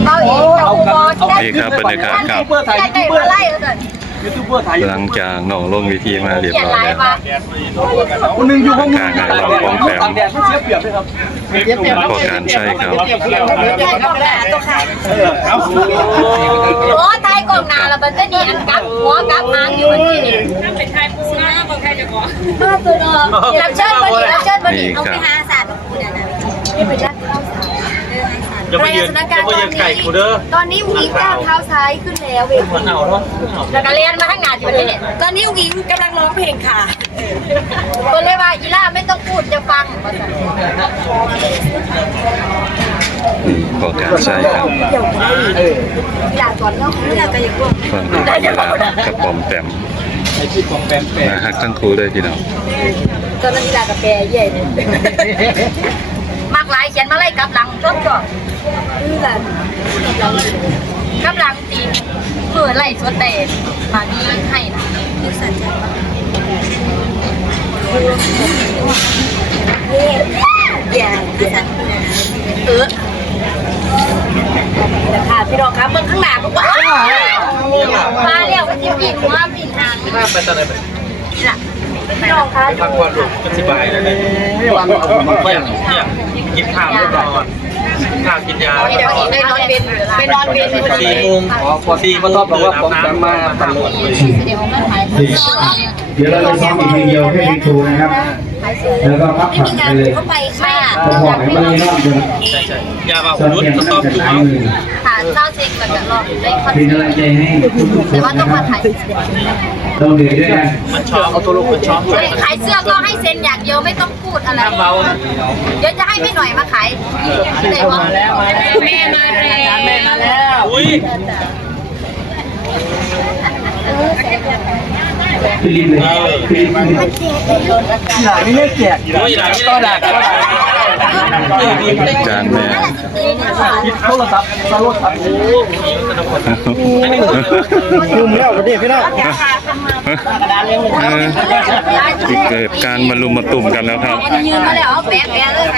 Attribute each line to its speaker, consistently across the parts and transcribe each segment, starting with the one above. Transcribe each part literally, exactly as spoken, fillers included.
Speaker 1: เบาเองเอาบอลได้
Speaker 2: นี่ครับบรรยากาศครับ
Speaker 1: ได้ได้มาไล่แล้วกัน
Speaker 2: หลังจากน้องลงวิธีมาเรียบร้อยแล้ว
Speaker 3: คนหนึ่งอยู่ห้อง
Speaker 2: การงานเราของแปม
Speaker 3: แดดไม่เสียเปรียบเลยครับ
Speaker 2: ขอการใช้ครับ
Speaker 1: โอ้ทายกองนาแล้วมันก็นี่อันกับหัวกับหางอยู่ที่นี่นั่งเป็นทายปูนะบอกใครจะขอมาตัวเนาะรับเชิญบดีรับเชิญบดีเอาไปหาศาสตร์ปูเนี่ยนะนี่เป็นด้านเท้าซ้ายจะมาเยือนจะมาเยือนไก่กูเด้อตอนนี้อุ้งอิงก้าวเท้าซ้ายขึ้นแล้วเวทีแล้วก็เรียนมาข้างหน้าอยู่ที่นี่ตอนนี้อุ้งอิงกำลังร้องเพลงค่ะคนเลยว่าอีล่าไม่ต้องพูดจะฟัง
Speaker 2: นี่ขอการใช้ครับ
Speaker 1: อีล่าก่อนเนาะอีล่าก็ยังกลัว
Speaker 2: ฟังดูเวลากับปอมแปมมาฮักทั้งคู่เลยพี่น้อง
Speaker 1: ตอนนั้นอีล่ากับแปรใหญ่เนี่ยมากหลายเขียนมาไล่กับหลังจบก่อนคือกันกับหลังตีเมื่อไล่สวดแต่มาดีให้นะคือสัญญาอย่าอย่าเออค่ะพี่รองครับเบื้องข้างหน้าบอกว่ามาแล้วก็จิ้มกินว่าปิ่นหางนี่ไปตอนไหนไปนี่แหละพี่รองครับพักผ่อนอธิบายเลยวางเอาไปกินข้าวไม่นอนข้าวกินยาไปนอนเบนไปนอนเบนสี่โมงอ๋อพอสี่ก็ต้องบอกว่าผมจะมาตลอดเลย
Speaker 4: เดี๋ยวเราจะซ้อมอีกทีเดียวแค่เพลงครูนะครับแล้วก็พักผ่อนไปเลย
Speaker 1: ไปค่ะ
Speaker 4: พอพอไหนไม่ได้รอบเดียว
Speaker 3: ใช่ใช่ยาเบาดุดสต๊อปดูเอา
Speaker 1: ค่ะเจ้าเซ็งแบบลองได้คอน
Speaker 4: เป็นกำลังใจให้ทุกๆคน
Speaker 1: แต่ว่าต้
Speaker 4: นะ
Speaker 1: อง
Speaker 4: ครั
Speaker 1: มา
Speaker 4: บ
Speaker 1: ถ่าย
Speaker 4: ต้องเดือดด้วยกัน
Speaker 3: มันชอบเอาตัวลูกมันชอบ
Speaker 1: ขายเสื้อก็ให้เซ็นอย่างเดียวไม่ต้องพูดอะไรเดี๋ยวจะให้พี่หน่อยมาขายที่ไหนบ้างแม่มาแล้วแม่มาแล้ว
Speaker 3: อุ้ย
Speaker 4: ฟิลิปเลยฟิลิปเลยหลายไม่เลือกแจก
Speaker 3: โอ้ยหลังก็ดักก็ดัก
Speaker 2: จานแม่
Speaker 3: โทรศัพท์โทรศัพท์โอ้อันนี้คือมึงแล้วเด็กพี่น้อง
Speaker 2: เกิดการมารุมมาตุ่มกันแล้วครับ
Speaker 1: ยืนมาแล้วเอาแปะแปะเลย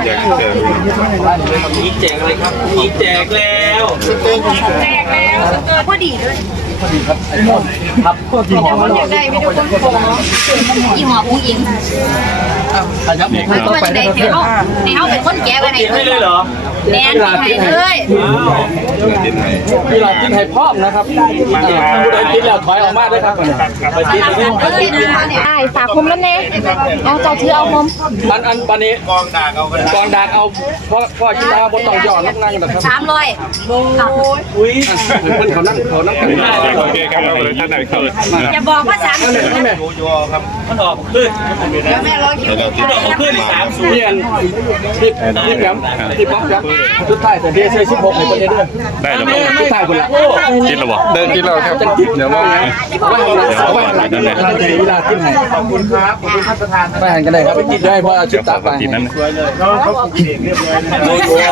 Speaker 3: อีกแจกเลยครับอีกแจกแล้ว
Speaker 1: แจกแล้วพอดีด้วย
Speaker 3: ครับกี่หอมัน
Speaker 1: อยากได้ไม่ดูคนโกงกี่หออุ้งอิง
Speaker 2: นี่ครับ
Speaker 1: มันจะได้เดี๋ยวในเขาเป็นคนแก่ไปไหน
Speaker 3: ให้เลยเหรอ
Speaker 1: แน่นไปเลย
Speaker 3: พี่หลอดกินไข่พร้อมนะครับผู้ใดกินแล้วถอยออกมาด้วยครับไปกินที่
Speaker 1: ไอ้ฝากคุมแล้วเน่เอาเจ้าถือเอาผม
Speaker 3: อันอันวันนี้กองดากเอากองดากเอาเพราะเพราะกินอาบนต้องหย่อนนั่งนั่งนะครับ
Speaker 1: สามร้อย
Speaker 3: อุ้ยเพื่อนเขานั่งเขานั่งกัน
Speaker 2: โอเคครับเราเลยท่านไหนครับ
Speaker 1: อย่าบอกว่าสามสิบนะ
Speaker 3: มันออกขึ้น
Speaker 1: แล้วแม่ร้อยคิว
Speaker 3: มันออกขึ้นสามศูนย์เนี่ยที่ที่แกมที่ป๊อกแกมสุดท้ายแต่เดียเซ่สิบหกในประเทศด้วย
Speaker 2: ได้แล้วบ่
Speaker 3: สุดท้ายคนละ
Speaker 2: กินแล้วบ่เดินกินแล้วครับเดี๋ยวมองนะ
Speaker 3: ว่าว่าหลังจากนั้นเวลากินไห้ขอบคุณครับขอบคุณท่านประธานไปหันกันได้ครับไปกินได้เพราะชุดตาไป
Speaker 2: กินนั้น
Speaker 3: เขาปลูกเองเรียบร้อยแล้ว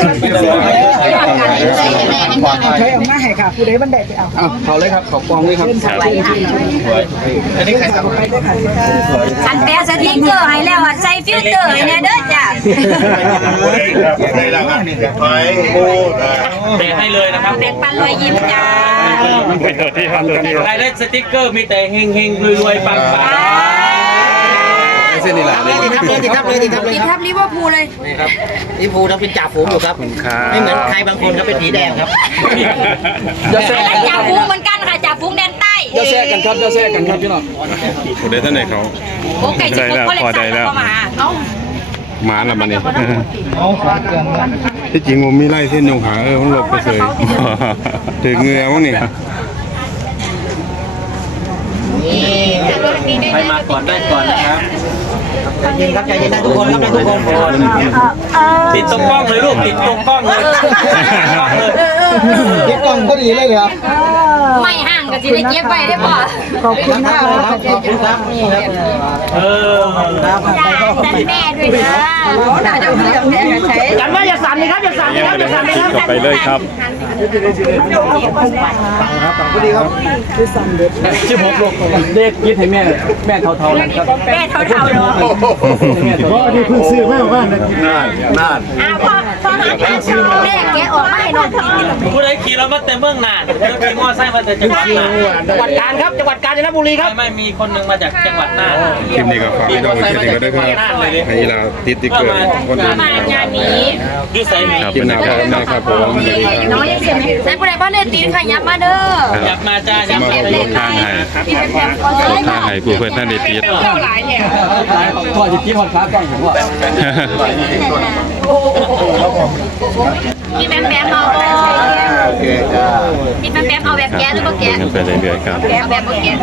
Speaker 3: ใช้ออกมาให้ค่ะผู้ใดบันไดไปเอาเอาเขาเลยครับขอกองเลยครับอันนี้ใครทำให้ได้ค่ะ
Speaker 1: อันแปะสติ๊กเกอร์ให้แล้วใส่ฟิลเตอร์ให้เนี่ยเด้อจ้ะ
Speaker 5: ได้แล้วครับถอยโอ้ได้
Speaker 3: เตะให้เลยนะครับ
Speaker 1: แบ่งปันรอยยิ้มจ้า
Speaker 2: ไปเถอะที่ครับเถอะที่
Speaker 3: ใครได้สติ๊กเกอร์มีแต่เฮงเฮงรวยๆปังปังเส้นนี่แหละเลย
Speaker 6: ติดทับเลยติดทับเลยติดทับเลย
Speaker 1: ติด
Speaker 6: ค
Speaker 1: ทั
Speaker 6: รับบ
Speaker 1: ลิเวอร์พูลเลย
Speaker 6: นี่ครับลิเวอร์พูลครับเป็นจ่าฝูงอยู่ครับไม่เหมือนใครบางคนครับเป็นผีแดงครับ
Speaker 3: จะแซ่
Speaker 1: แล้ว
Speaker 3: กัน
Speaker 1: จ่าฟุ้งเหมือนกันค่ะจ่าฟุ้งแดนใต้
Speaker 3: จะแซ่กันครับจะแซ่กันครับพี่น้อง
Speaker 2: ผู้ใดท่านไหนเขา
Speaker 1: โอ้ไก่ชิคก็เลยสั่งเข้ามาเอ้า
Speaker 2: มาแล้วมันนี่
Speaker 5: ที่จริงผมมีไล่เส้นยงหาเออมันหลบไปเลยถึงเงือมั้งนี่
Speaker 3: ใครมาก่อนได้ก่อนนะครับ
Speaker 6: ใจเย็นครับใจเย็นได้ทุกคนครับได้ทุกคน
Speaker 3: ติดตรงกล้องเลยลูกติดตรงกล้องเลย
Speaker 6: ติดกล้องก็ดีเลยครับ
Speaker 1: ไม่ห่างกันสิได้เก็บไปได้ป่ะ
Speaker 6: ขอบคุณมากครับขอบคุณครับนี่ครับ
Speaker 3: เออ
Speaker 6: ครับ
Speaker 1: จ้าแต่แม่ด้วยนะน่าจะเพื่อนแม่ใช้
Speaker 6: กันว่าอย่าสั่นเลยครับอย่าสั่นเลยครับอย่าสั่นเลยครับ
Speaker 2: ไปเลยครับ
Speaker 3: ชิบหกลูกเด็กคิดให้แม่แม่เท่าๆนะครับ
Speaker 1: แม่เท่าๆเนาะ
Speaker 3: แม่เท่าๆ
Speaker 5: นี่เพิ่งซื้อมาบ้านนะน่านน่าน
Speaker 1: อ้าวพอพอหาทางซื้อแม่แกะออกมานอนท้อง
Speaker 6: ผู้ใดขี่รถมาเต็มเมืองนานเดี๋ยวขี่มอไซค์มาแต่จังหวัดน่านจังหวัดกาญครับจังหวัดกาญจนบุรีครับไม่มีคนหนึงมาจากจังหวัดน่าน
Speaker 5: คลิปนี้ก็ฝากพี่น้องคลิปนี้ก็ได้ครับให้เราติดติ๊กเกอร์คนอื่น
Speaker 1: มางานนี้
Speaker 6: ที่ใส่
Speaker 2: ครับ
Speaker 5: คลิปหน้าครับนะครับผมสวัสดีครับ
Speaker 1: น้องยังเสียไหมใส่ผู้ใดบ้านเดินตีนค่ะยับมาเด้อ
Speaker 6: อยากมาจ้าอยาก
Speaker 5: มา
Speaker 6: มา
Speaker 5: ขอลงทางให้
Speaker 1: ที่เป็นแฟนเขา
Speaker 2: ข
Speaker 1: เล
Speaker 2: อย ทางให้ผู้เพื่อนท่านได้ติด
Speaker 3: ถอดจิตที่หอดฟ้าก่อนผมว่า
Speaker 1: พี่แบมแบมเอาพี่แบมแบมเอาแบบแกหรือเปล่าแก
Speaker 2: กันไปเรื่อยๆครับ
Speaker 1: แกแบบเมื่อกี้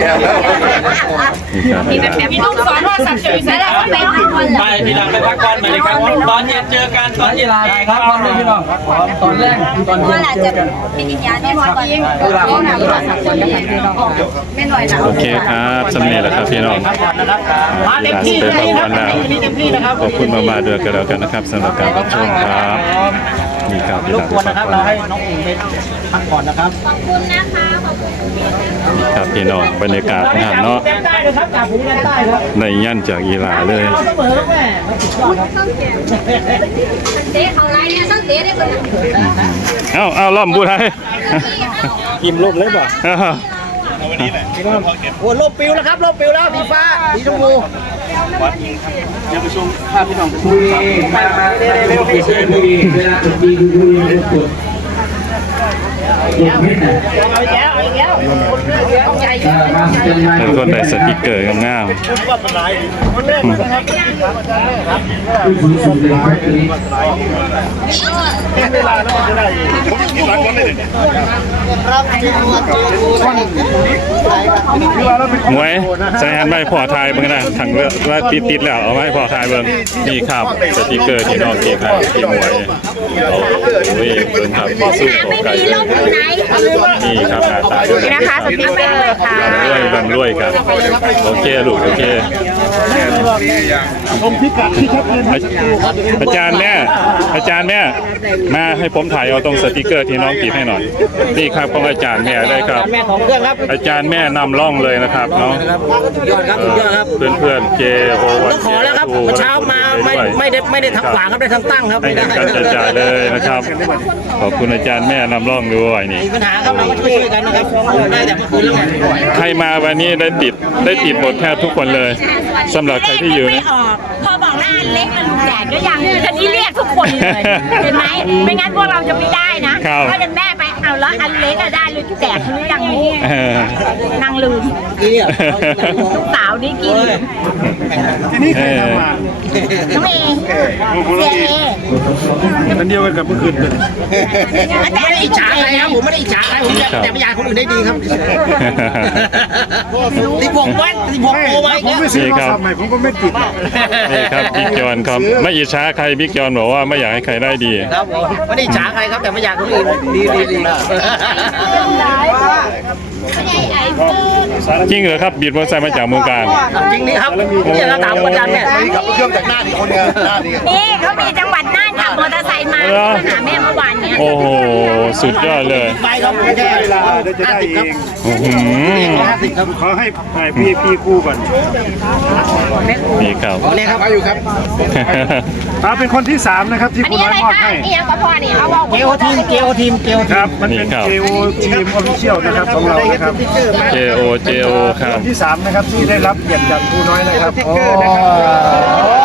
Speaker 2: นี่ครับ
Speaker 1: พี่แบมแบมพี่ต้องสอนว่าสัตว์จะอยู่ไหนแล้วแบมคน
Speaker 6: ไป
Speaker 1: ละ
Speaker 6: พี่หลังไปพักผ่อนมาเลยครับตอนเย็นเจอกันตอนเย็น
Speaker 3: ครับตอนนี้พี่น้องตอนแรกตอน
Speaker 1: เพ
Speaker 3: เย็
Speaker 1: ราะ
Speaker 3: น
Speaker 1: หลังจะมีกินยาเนี่ยพอตอนนี้
Speaker 3: เวลาเขาหนักสักคนกันพี่น้อง
Speaker 1: ไม่หน่อยนะ
Speaker 2: โอเคครับสำเนียงแล้วครับพี่น้อง
Speaker 6: พักผ่อนนะครับมาเต็ม
Speaker 2: ลาส
Speaker 6: ที่
Speaker 2: เตอร์
Speaker 6: เล
Speaker 2: พั
Speaker 6: ย
Speaker 2: ก
Speaker 6: ค
Speaker 2: ผ่
Speaker 6: รั
Speaker 2: อบ นแล้ว
Speaker 6: นี่เต็มที่นะครับ
Speaker 2: ขอบคุณมากๆด้วยกันแล้วกันนะครับสำหรับการรับชมครับนี่ครับ
Speaker 6: รบกวนนะครับเราให้น้องอุ่นไปพักผ่อนนะครับ
Speaker 1: ขอบคุณนะคะขอบคุณ
Speaker 2: ครับพี่น้องบรรยากาศงานเนาะ
Speaker 6: แดนใต้เลยครับจากผมแดนใต้ครับ
Speaker 2: ในย่านจากอีหลาเลย
Speaker 6: เราเสมอแม่สุดยอดครับ
Speaker 1: เตะเขาไรเนี่ยต้องเตะได้คนนึง
Speaker 2: เอ้าเอ้าล่อมบูไทย
Speaker 3: กิมลมเลยป่ะ
Speaker 6: โอ้โลบปิวแล้วครับโลบปิวแล้วสีฟ้าสีชมพู
Speaker 3: ภาพพี่น้อง
Speaker 4: คุยมามาเร็วๆคุยเวลาคุยคุยคุยกดกดเพชรนะ
Speaker 6: เอาอีกแล้วเอาอีกแล้ว
Speaker 4: มาเป็นไง
Speaker 2: เป็นคนได้สติกเกอร์งาม
Speaker 4: ผู้สูงสุดเลยไหมตัวนี้
Speaker 2: ๆหมวยใส่หันใบพอทายเบิ่งนะถังเลือดว่าติดติดๆแล้วเอาไว้พอทายเบิ่งนี่ครับสติกเกอร์ที่น้องเก็บให้ที่หมวยเอาโอ้ยเบิ่งครับสู้ของไก่เลยนี่ครับหน้าตาด้วย
Speaker 1: นี่นะคะสติ๊กเกอร์ค่ะ
Speaker 2: รวยรำรวยครับโอเคลูกโอเคอาจารย์แม่อาจารย์แม่มาให้ผมถ่ายเอาตรงสติกเกอร์ที่น้องติดให้หน่อยนี่ครับของอาจารย์แม่ได้ครับ
Speaker 6: แม่ของเครื่องครับ
Speaker 2: อาจารย์แม่นำร่องเลยนะครับเนาะ
Speaker 6: สุดยอดครับสุดยอดครับ
Speaker 2: เพื่อนเพื่อนเจโอวัน
Speaker 6: ต้องขอแล้วครับเมื่อเช้ามาไม่ไม่ได้ไม่ได้ทั้งขวางครับได้ทั้งตั้งครับ
Speaker 2: ให้เห็นกันจ่ายๆเลยนะครับ ขอบคุณอาจารย์แม่นำร่องด้วยนี่
Speaker 6: มีปัญหาครับเราก็ช่วยๆกันนะครับได้แต่เมื่อคืนแล้วไง
Speaker 2: ใครมาวันนี้ได้ติดได้ติดหมดแทบทุกคนเลยสำหรับใครที่อยู่
Speaker 1: ไม่
Speaker 2: นี่
Speaker 1: ออกพอบอกว่าอันเล็กมันแดดก็ยังคันนี้เรียกทุกคนเลยเห็นไหมไม่งั้นพวกเราจะไม่ได้นะเพราะฉะนั้นแม่ไปเอาแล้วอันเล็กอะได้หรือแดดหรือยังนี่
Speaker 2: เออน
Speaker 1: างลืม
Speaker 6: นี่อ่ะ
Speaker 1: ลูกสาวนี่กิน
Speaker 2: เออ
Speaker 1: น้องเอเสียเอ
Speaker 5: อันเดียวกันกับเมื่อคืนเลย
Speaker 6: ไม่ได้อิจฉาใครครับผมไม่ได้อิจฉาใครผมจะแต่ไม่อยากคนอื่นได้ดีครับที่ผมวัดที่ผมโตมาอย่างเงี้ย
Speaker 2: นี่ครับ
Speaker 5: ผมก็ไม่ติด
Speaker 2: นี่ครับบิ๊กจอนครับไม่อิจฉาใครบิ๊กจอนบอกว่าไม่อยากให้ใครได้ดี
Speaker 6: ครับผมไม่ได้อิจฉาใครครับแต่ไม่อยากคนอื่นดีดีดี
Speaker 2: จริงเหรอครับบีดมอเตอร์ไซค์มาจากเมืองการ
Speaker 6: จริงนี่ครับเนี่ยเราถามอาจารย์เนี่ย
Speaker 5: เครื่องจากหน้านี่คนเดียวหน้านี่
Speaker 1: นี่เขามีจังหวัดน่านขับมอเตอร์ไซค์มามาหาแม่เมื่อวานเนี้ย
Speaker 2: โอ้โหสุดยอดเลย
Speaker 6: ไปครับไม่ใช่
Speaker 5: เวลาได้จะได้เอง
Speaker 2: อื้อหือ
Speaker 6: ห้าสิบครับ
Speaker 5: ขอให้ให้พี่พี่คู่ก่อน
Speaker 2: นี่ครับ
Speaker 6: เนี่ยครับอยู่ครับ
Speaker 5: อ่าเป็นคนที่สามนะครับที่
Speaker 1: อัน
Speaker 5: คุณ
Speaker 1: นี้
Speaker 5: น้
Speaker 1: อะ
Speaker 5: อย
Speaker 1: ไร
Speaker 5: มอบ
Speaker 1: คะ
Speaker 5: ให้
Speaker 1: นี่ยังกับพ่อนี่เอาเอา
Speaker 6: เกลทีมเกลทีมเกล
Speaker 5: ค
Speaker 6: ที
Speaker 5: รั
Speaker 6: ม
Speaker 5: บมันเป็น
Speaker 2: นี่ครับ
Speaker 5: เจโอทีมออฟฟิเชียลนะครับของเรานะครับ
Speaker 2: เจโอเจโอครับ
Speaker 5: ที่สามนะครับที่ได้รับเกียรติจากครูน้อยนะครับโอ้